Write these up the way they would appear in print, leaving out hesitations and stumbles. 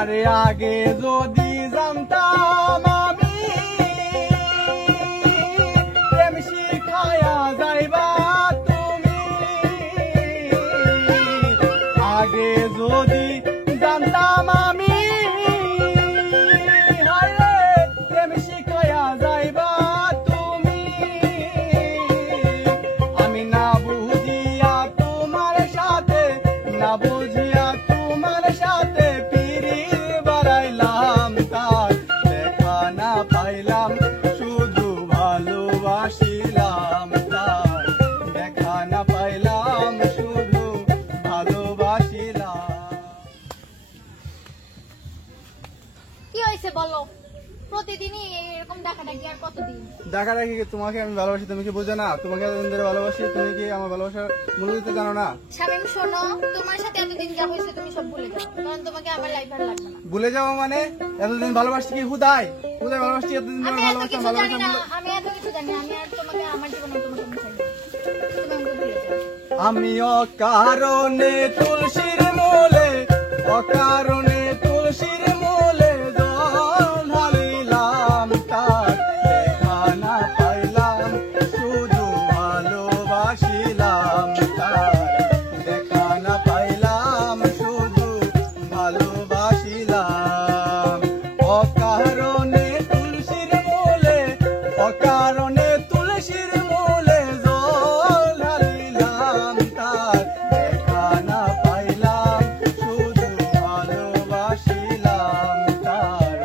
আরে আগে যদি জানতাম আমি প্রেম শিখায়া যাইবা তুমি, আগে যদি জানতাম আমি হায়রে প্রেম শিখায়া যাইবা তুমি, আমি না বুঝিয়া তোমার সাথে না বুঝিয়া তোমার সাথে পাইলাম শুধু ভালোবাসিলাম তার, দেখা না পাইলাম শুধু ভালোবাসিলাম। কি হয়েছে বলো? প্রতিদিনই এরকম ডাকাডাকি আর কতদিন? ডাকাডাকি? তোমাকে আমি ভালোবাসি, তুমি কি বুঝো না? তোমাকে এতদিন ধরে ভালোবাসি, তুমি কি আমার ভালোবাসার মূল্য দিতে জানো না? শামীম শোনো, তোমার সাথে এতদিন যা হয়েছে তুমি সব ভুলে যাও, কারণ তোমাকে আমার লাইফ ভালো লাগবে না। ভুলে যাবো মানে? এতদিন ভালোবাসছি কি হুদাই হুদাই ভালোবাসছি, এতদিন ধরে আমি এত ভালোবাসতাম কিছু জানি না, ভালোবাসতাম। আমি এত কিছু জানি না, আমি আর তোমাকে আমার জীবনে তোমাকে আমি চাই না। তুমি আমাকে ভুলে যাও। আমি অকারণে তুলসীর মূলে, অকারণে তুলসীর মূলে জল ঢালিলাম তার, দেখা না পাইলাম শুধু ভালোবাসিলাম তার, দেখা না পাইলাম শুধু ভালোবাসিলাম। অকারণে তুলসীর মূলে, অকারণে তুলসীর মূলে জল ঢালিলাম তার, দেখা না পাইলাম শুধু ভালোবাসিলাম তার,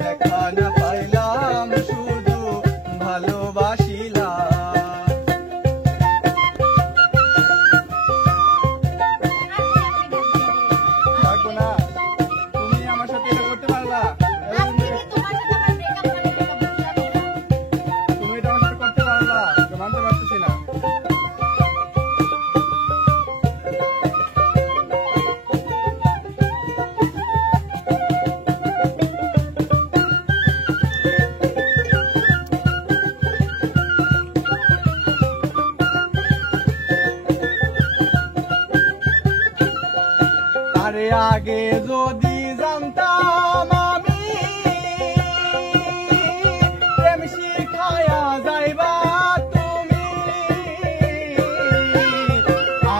দেখা না পাইলাম শুধু ভালোবাসিলাম। থাকবো না? তুমি আমার সাথে এটা করতে পারলা? আজকে কি তোমার সাথে আমার ব্রেকআপ মানে ব্রেকআপ বুঝলাম না। তুমি এটা আমার সাথে করতে পারলা? তো মানতে পারতেছি না। আরে আগে যদি জানতাম আমি প্রেম শিখায়া যাইবা তুমি,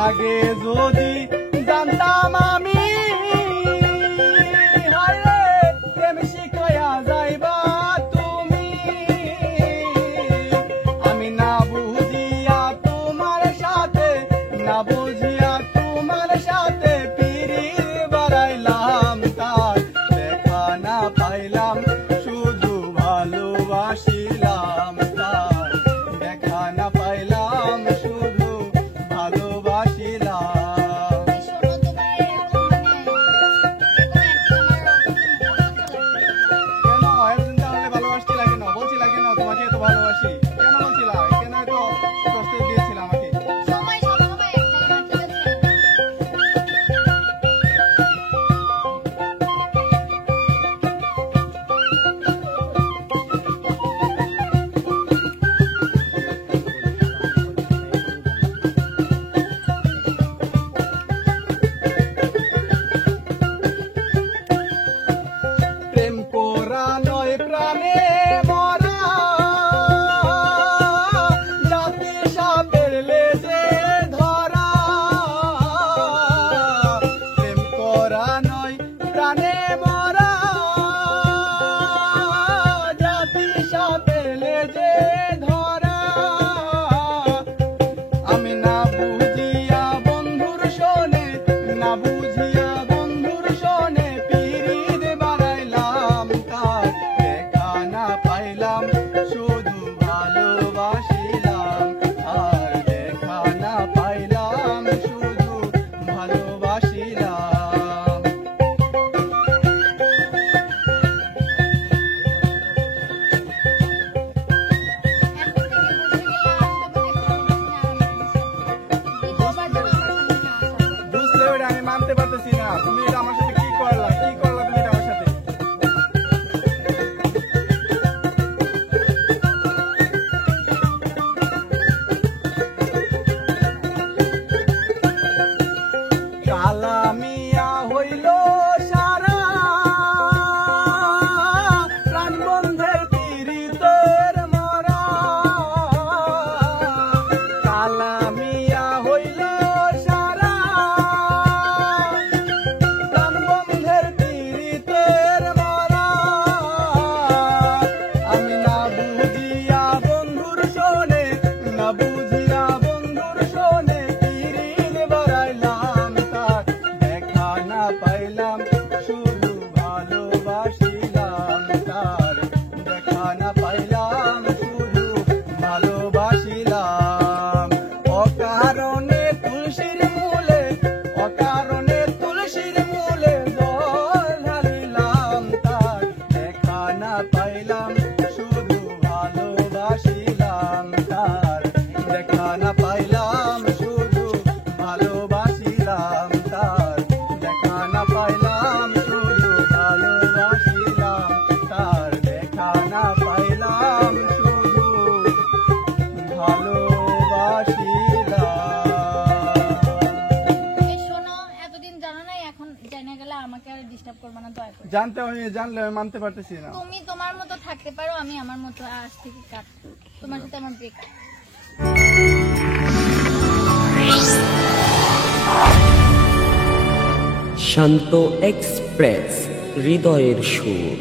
আগে যদি জানতাম আমি হায়রে প্রেম শিখায়া যাইবা তুমি, আমি না বুঝিয়া তোমার সাথে না বুঝিয়া তোমার সাথে বাড়াইলাম তার, দেখা না পাইলাম শুধু ভালোবাসিলাম তার, দেখা না পাইলাম শুধু ভালোবাসিলাম। শোনো, তোমার এরকম মানে এরকম একটা আমার পছন্দ লাগছে না। কেন এতদিন তাহলে ভালোবাসছিলা কেন? বলছিলা কেন তোমাকে এত ভালোবাসি? কেন বলছিলা? কেন এত কষ্ট দিয়েছিল আমাকে? সময় সবসময় একটা না, ঠিক আছে? প্রেম করা নয় প্রাণে মরা, জাতি সাপের লেজে ধরা, প্রেম করা নয় প্রাণে মরা, জাতি সাপের লেজে ধরা, আমি না বুঝিয়া বন্ধুর শোনে না বুঝিয়া বন্ধুর শোনে পিরিত বাড়াইলাম তার, দেখা না পাইলাম শুধু ভালোবাসিলাম আর, দেখা না পাইলাম শুধু ভালোবাসিলাম। পাইলাম শুধু ভালোবাসিলাম তার দেখা না পাইলাম শুধু ভালোবাসিলাম অকারণে তুলসীর মূলে জল ঢালিলাম তার দেখা না পাইলাম শুধু ভালোবাসিলাম তার দেখা না পাইলাম শুধু ভালোবাসিলাম তার দেখা না পাইলাম শুধু ভালোবাসিলাম তার দেখা না পাইলাম শুধু ভালোবাসিলাম। এই শোনো, এতদিন জানো নাই, এখন জেনে গেলে আমাকে আর ডিস্টার্ব করবে না দয়া করে। জানলে আমি মানতে পারতেছি না। তুমি তোমার মতো থাকতে পারো, আমি আমার মতো। আজ থেকে কাট, তোমার সাথে আমার ব্রেক। শান্ত এক্সপ্রেস, হৃদয়ের সুর।